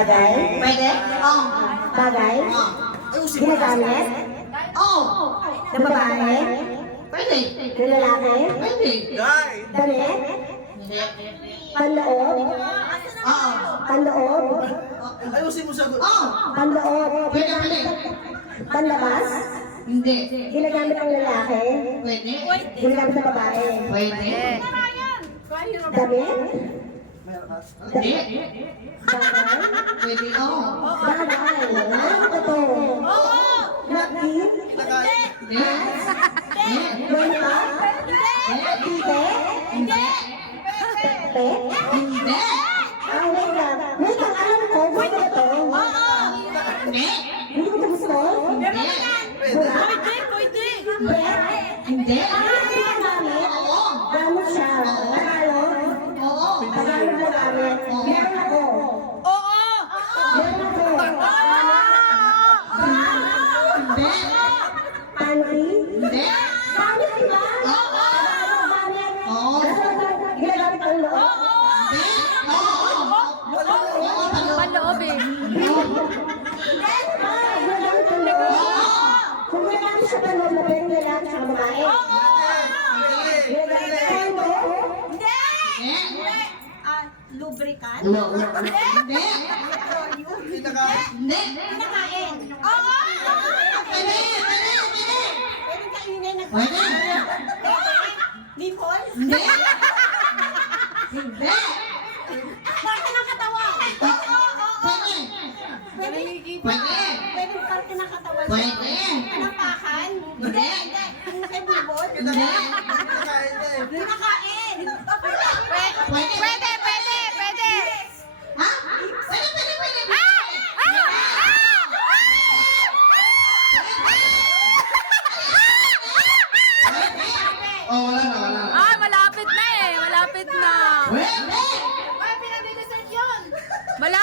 bagay? Pwede? Oo. Bagay? Oo. Ginagamit? Oo. Na babae? Pwede. Na lalaki? Pwede. Damit? Hindi. Panloob? Oo. Panloob? Ayusin mo sagot. Oo. Panloob? Pwede, pwede. Panlabas? Hindi. Ginagamit ng lalaki? Pwede. Ginagamit ng babae? Pwede. Damit? Hindi. Bagay? Pwede. Oo. Bagay? Ano ba ito? Napkin? Hindi. Hindi. Kwenta? Tite? Hindi. Pe? Hindi. Ah, wait lang. Wait lang, alam ko. Gusto ko ito. Hindi. Hindi ko ito gusto. Hindi. Bura? Bread? Hindi. Hindi ka gamit? Oo. Gamit siya. Tagalog? Oo. Tagalog na gamit. Meron ako. Meron ako. Hindi. Panty? Hindi. Gamit, di ba? Oo. Tagalog gamit. Oo. Ginagamit ang loob? Hindi. Oo. Oo. Panloob eh. Ah, ginagamit ang loob? Kung ginagamit siya ng loob, pwedeng lalaki siya babae. Ginagamit ang loob? Hindi. Lubricant? No. Hindi. Hindi. Kinakain. Pwede. Pwede. Pwede. Pwedeng kainin na Pwede. Nipol? Hindi. Hindi. Parte ng katawan? Pwede. Pwede? Pwede. Pwedeng parte ng katawan? Pwede. Panampakan? Hindi. Yung kay bulbol? Hindi. Kinakain! Pwede. Pwede, pwede, pwede. Ha? Pwede, pwede, pwede. Oh, wala na, wala na. Ah, malapit na eh. Malapit na. Pwede. Malapit.